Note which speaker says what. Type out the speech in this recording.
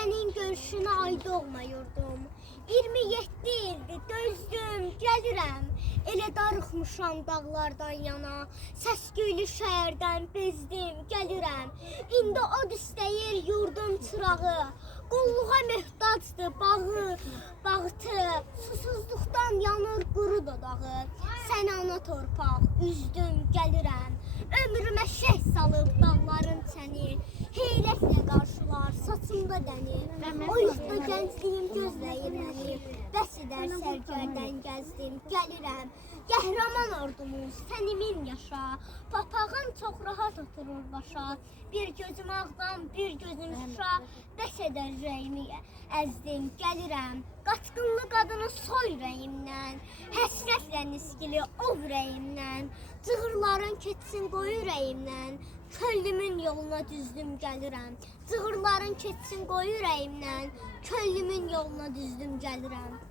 Speaker 1: Sənin görüşünə ay doğmayırdım. 27 ildir dözdüm, gəlirəm. Elə darıxmışam dağlardan yana. Səsküylü şəhərdən bezdim, gəlirəm. İndi od istəyir yurdum çırağı. Qulluğa möhtacdır bağı, bağıtı. Susuzluqdan yanır quru dodağı. Sən ana torpaq, üzdüm, gəlirəm. Dəni. O yuxda gəncliyim gözləyir məni. Bəs edər sərgərdən gəzdim, gəlirəm. Qəhrəman ordumuz, sənimin yaşa. Papağım çox rahat oturur başa. Bir gözüm ağdan, bir gözüm şuşa. Bəs edər ürəyimi əzdim, gəlirəm. Qaçqınlı qadını soy ürəyimdən. Həsrətlə niskili o ürəyimdən. Cığırların keçsin qoy ürəyimdən. Köllümün yoluna düzdüm gəlirəm. Cığırların keçsin qoy ürəyimdən. Köllümün yoluna düzdüm gəlirəm.